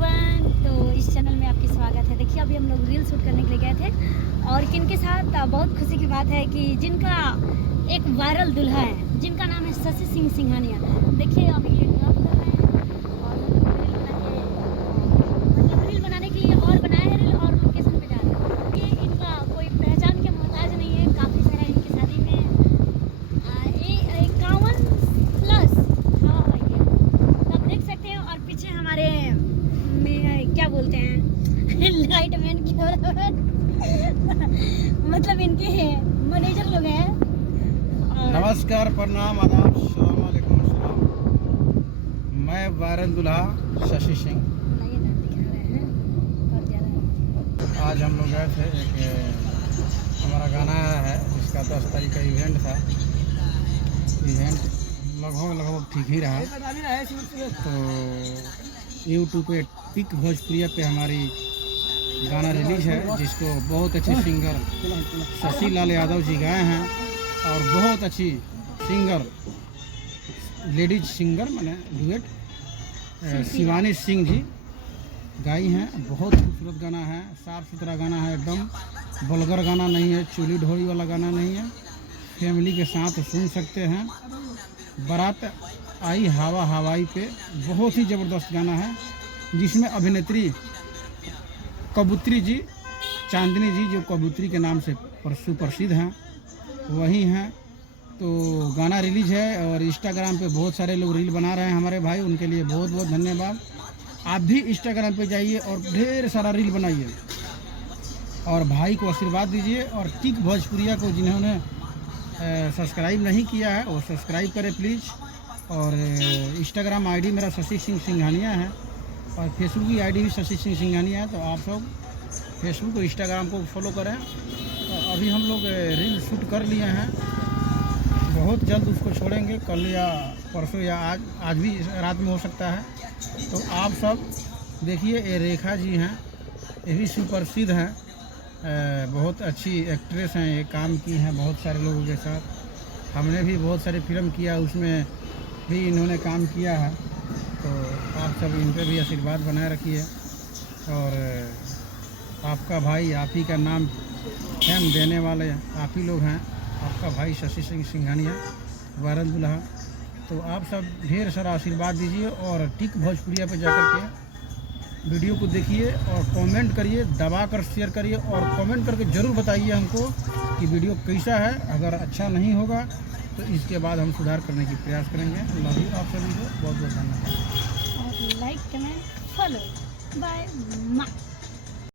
Everyone, तो इस channel में आपकी स्वागत है। देखिए अभी हम लोग रील शूट करने के लिए गए थे और किनके साथ, बहुत खुशी की बात है कि जिनका एक वायरल दूल्हा है जिनका नाम है शशि सिंह सिंघानिया। देखिए अभी ये ड्राप कर रहे हैं और मतलब रील बनाने के लिए और बनाया है रील और लोकेशन पे जा रहे हैं। ये इनका कोई पहचान के मोहताज नहीं है, काफ़ी सारा इनकी शादी में 51+ हवा हुई है, तो आप देख सकते हैं। और पीछे हमारे में क्या बोलते हैं लाइट मैन की मतलब इनके मैनेजर लोग हैं। नमस्कार, प्रणाम, आदाब, अस्सलाम वालेकुम। मैं वायरल दूल्हा शशि सिंह। आज हम लोग गए थे, एक हमारा गाना है जिसका 10 तारीख का इवेंट था। इवेंट लगभग ठीक ही रहा। तो यूट्यूब पे टिक भोजपुरिया पे हमारी गाना रिलीज है, जिसको बहुत अच्छे सिंगर शशि लाल यादव जी गाए हैं और बहुत अच्छी सिंगर लेडीज सिंगर मैंने डुएट शिवानी सिंह जी गाई हैं। बहुत खूबसूरत गाना है, साफ़ सुथरा गाना है, एकदम वल्गर गाना नहीं है, चूली ढोली वाला गाना नहीं है। फैमिली के साथ सुन सकते हैं। बारात आई हवा हवाई पे बहुत ही ज़बरदस्त गाना है, जिसमें अभिनेत्री कबूतरी जी, चांदनी जी, जो कबूतरी के नाम से सुप्रसिद्ध हैं, वही हैं। तो गाना रिलीज है और इंस्टाग्राम पे बहुत सारे लोग रील बना रहे हैं हमारे भाई, उनके लिए बहुत बहुत धन्यवाद। आप भी इंस्टाग्राम पे जाइए और ढेर सारा रील बनाइए और भाई को आशीर्वाद दीजिए। और टिक भोजपुरिया को जिन्होंने सब्सक्राइब नहीं किया है वो सब्सक्राइब करें प्लीज़। और इंस्टाग्राम आईडी मेरा शशि सिंह सिंघानिया है और फेसबुक की आईडी भी शशि सिंह सिंघानिया है। तो आप सब फेसबुक और इंस्टाग्राम को फॉलो करें। अभी हम लोग रील शूट कर लिए हैं, बहुत जल्द उसको छोड़ेंगे, कल या परसों या आज भी रात में हो सकता है। तो आप सब देखिए, ये रेखा जी हैं, ये भी सुप्रसिद्ध हैं, बहुत अच्छी एक्ट्रेस हैं, ये काम की हैं बहुत सारे लोगों के साथ। हमने भी बहुत सारी फिल्म किया, उसमें भी इन्होंने काम किया है। तो आप सब इन पर भी आशीर्वाद बनाए रखिए। और आपका भाई, आप ही का नाम फेम देने वाले आप ही लोग हैं, आपका भाई शशि सिंह सिंघानिया वायरल दूल्हा। तो आप सब ढेर सारा आशीर्वाद दीजिए और टिक भोजपुरिया पे जाकर के वीडियो को देखिए और कमेंट करिए, दबा कर शेयर करिए और कमेंट करके ज़रूर बताइए हमको कि वीडियो कैसा है। अगर अच्छा नहीं होगा तो इसके बाद हम सुधार करने की प्रयास करेंगे। लव यू आप सभी को बहुत बहुत धन्यवाद। और लाइक कमेंट फॉलो बाय।